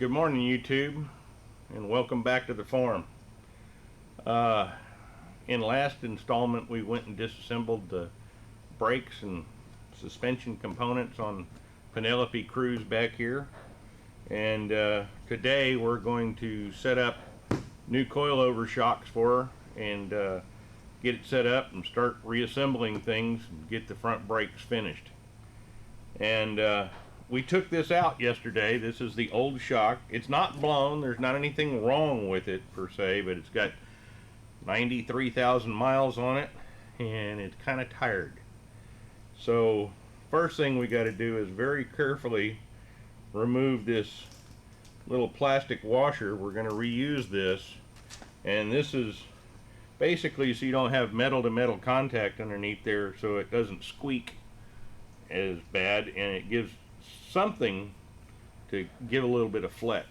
Good morning, YouTube, and welcome back to the farm. In last installment, we went and disassembled the brakes and suspension components on Penelope Cruz back here, and today we're going to set up new coilover shocks for her and get it set up and start reassembling things and get the front brakes finished. And we took this out yesterday. This is the old shock. It's not blown. There's not anything wrong with it per se, but it's got 93,000 miles on it and it's kind of tired. So first thing we got to do is very carefully remove this little plastic washer. We're going to reuse this, and this is basically so you don't have metal to metal contact underneath there, so it doesn't squeak as bad, and it gives something to give a little bit of flex.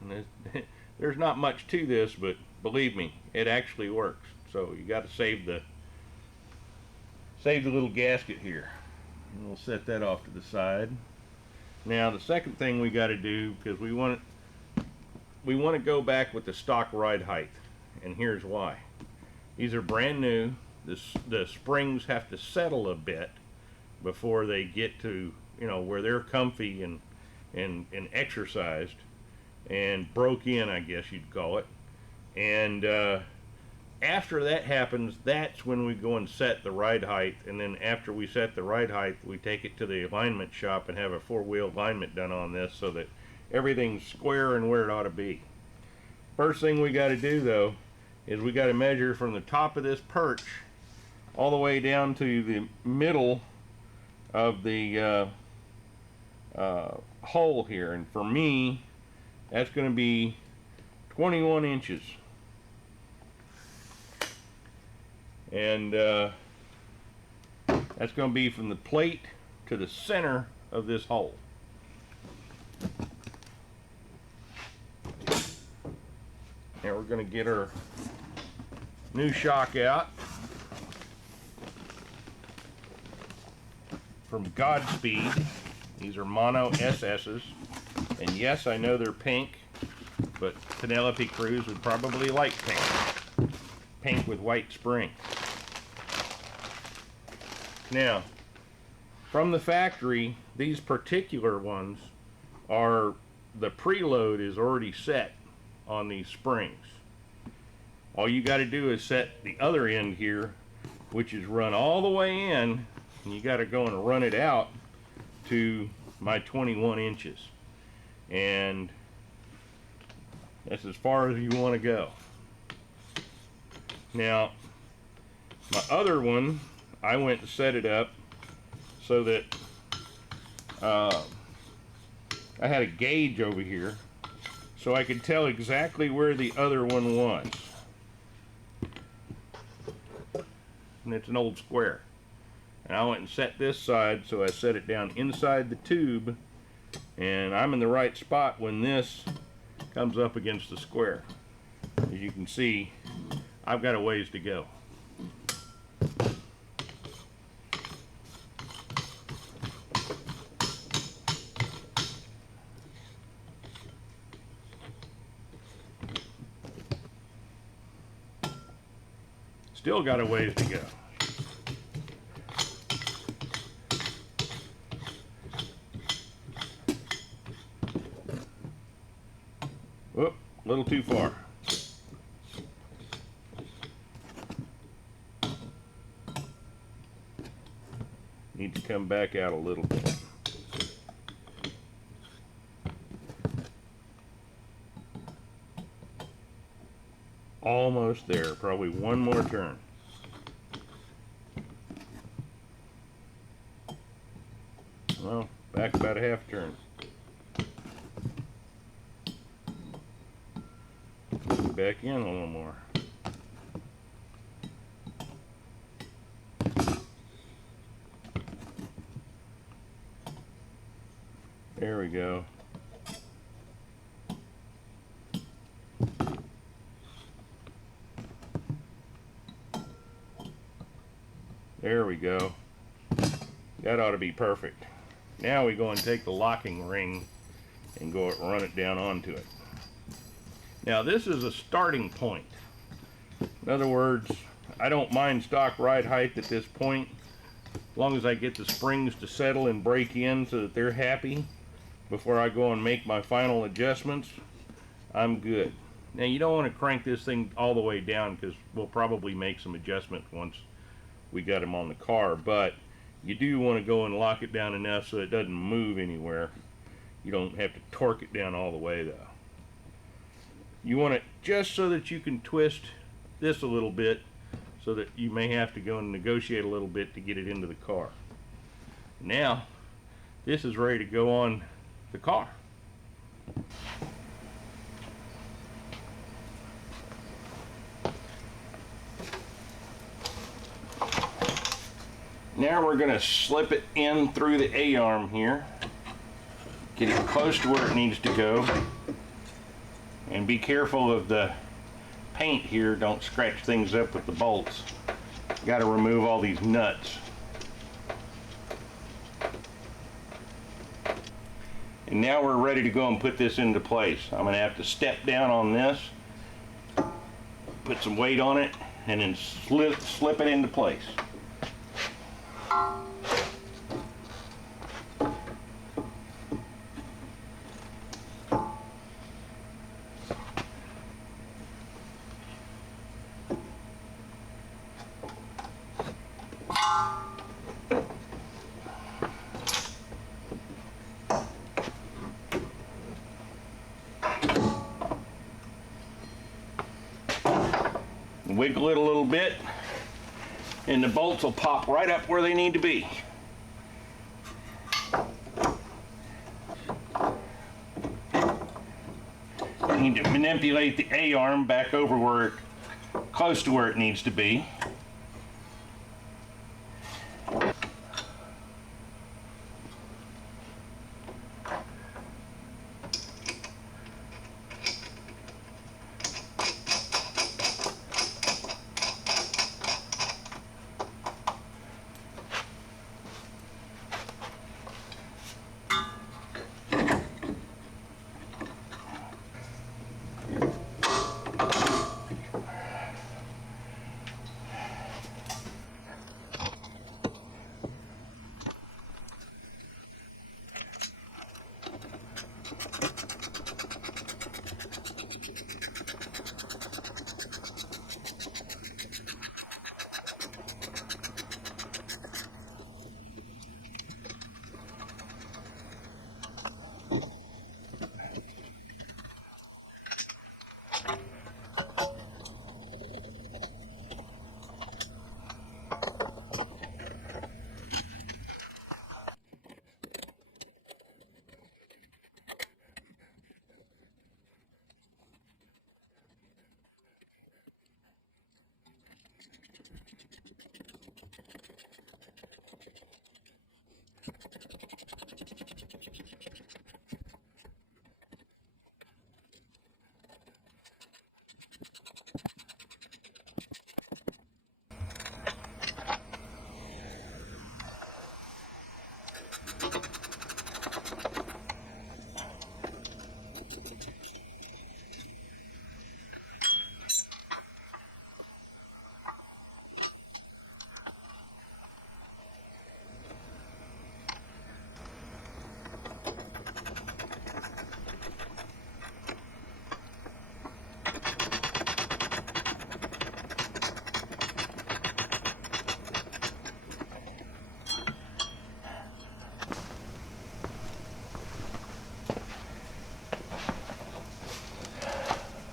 And there's not much to this, but believe me, it actually works. So you got to save the little gasket here, and we'll set that off to the side. Now the second thing we got to do, because we want to go back with the stock ride height, and here's why. These are brand new. The springs have to settle a bit before they get to, you know, where they're comfy and exercised and broke in, I guess you'd call it. And after that happens, that's when we go and set the ride height. And then after we set the ride height, we take it to the alignment shop and have a four-wheel alignment done on this so that everything's square and where it ought to be. First thing we got to do though is we got to measure from the top of this perch all the way down to the middle of the hole here, and for me that's going to be 21 inches, and that's going to be from the plate to the center of this hole. Now we're going to get our new shock out from Godspeed. These are mono SS's, and yes, I know they're pink, but Penelope Cruz would probably like pink with white springs. Now from the factory, these particular ones are, the preload is already set on these springs. All you got to do is set the other end here, which is run all the way in, and you got to go and run it out to my 21 inches, and that's as far as you want to go. Now my other one, I went and set it up so that I had a gauge over here so I could tell exactly where the other one was, and it's an old square. And I went and set this side, so I set it down inside the tube, and I'm in the right spot when this comes up against the square. As you can see, I've got a ways to go. Still got a ways to go. Whoop, a little too far. Need to come back out a little bit. Almost there, probably one more turn. Well, back about a half turn. Back in a little more. There we go. There we go. That ought to be perfect. Now we go and take the locking ring and run it down onto it. Now this is a starting point. In other words, I don't mind stock ride height at this point, as long as I get the springs to settle and break in so that they're happy before I go and make my final adjustments. I'm good. Now you don't want to crank this thing all the way down, because we'll probably make some adjustments once we got them on the car, but you do want to go and lock it down enough so it doesn't move anywhere. You don't have to torque it down all the way though. You want it just so that you can twist this a little bit, so that you may have to go and negotiate a little bit to get it into the car. Now this is ready to go on the car. Now we're going to slip it in through the A-arm here, get it close to where it needs to go, and be careful of the paint here. Don't scratch things up with the bolts. Got to remove all these nuts. And now we're ready to go and put this into place. I'm going to have to step down on this, put some weight on it, and then slip it into place. Wiggle it a little bit, and the bolts will pop right up where they need to be. You need to manipulate the A-arm back over close to where it needs to be.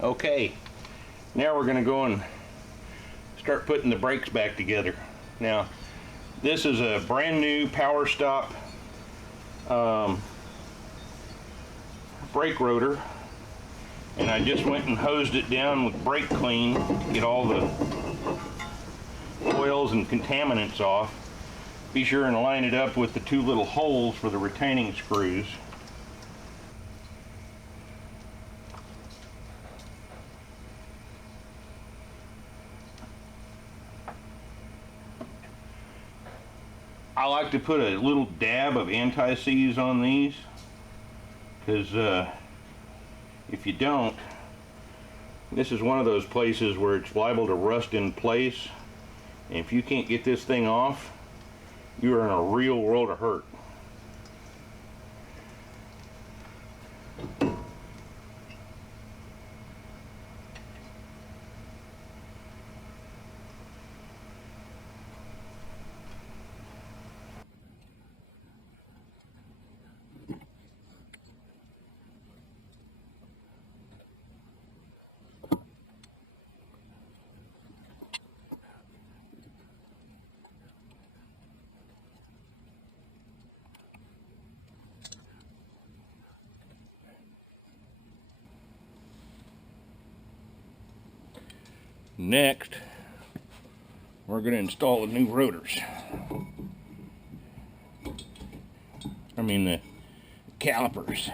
Okay, now we're going to go and start putting the brakes back together. Now, this is a brand new power stop brake rotor, and I just went and hosed it down with brake clean to get all the oils and contaminants off. Be sure and line it up with the two little holes for the retaining screws. I like to put a little dab of anti-seize on these. because if you don't, this is one of those places where it's liable to rust in place, and if you can't get this thing off, you are in a real world of hurt. Next, we're going to install the new rotors. I mean the calipers.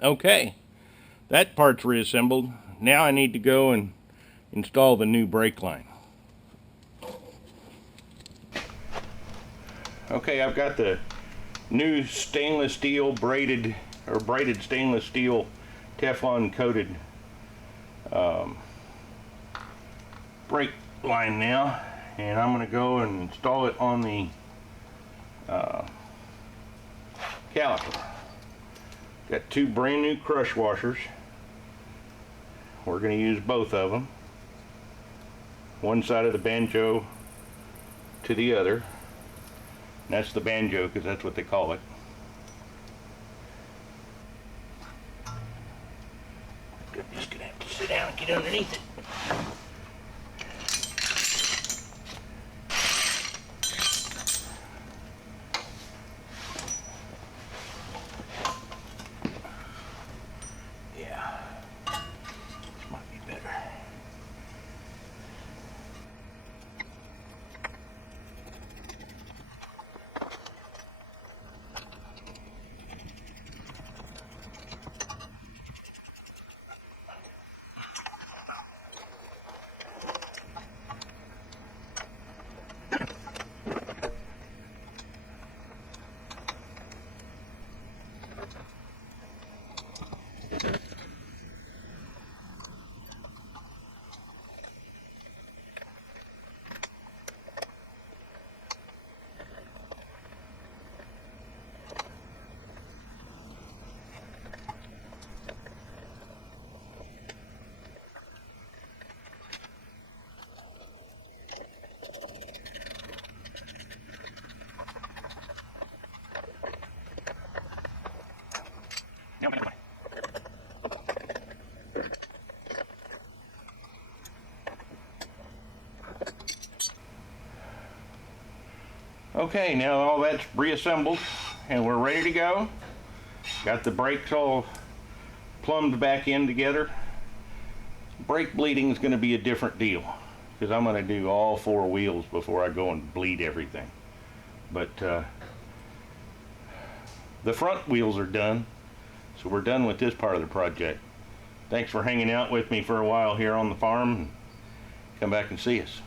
Okay, that part's reassembled. Now I need to go and install the new brake line. Okay, I've got the new stainless steel braided stainless steel Teflon coated brake line now, and I'm going to go and install it on the caliper. Got two brand new crush washers. We're going to use both of them. One side of the banjo to the other. And that's the banjo because that's what they call it. I'm just going to have to sit down and get underneath it. Okay, now all that's reassembled and we're ready to go. Got the brakes all plumbed back in together. Brake bleeding is going to be a different deal because I'm going to do all four wheels before I go and bleed everything. But the front wheels are done, so we're done with this part of the project. Thanks for hanging out with me for a while here on the farm. come back and see us.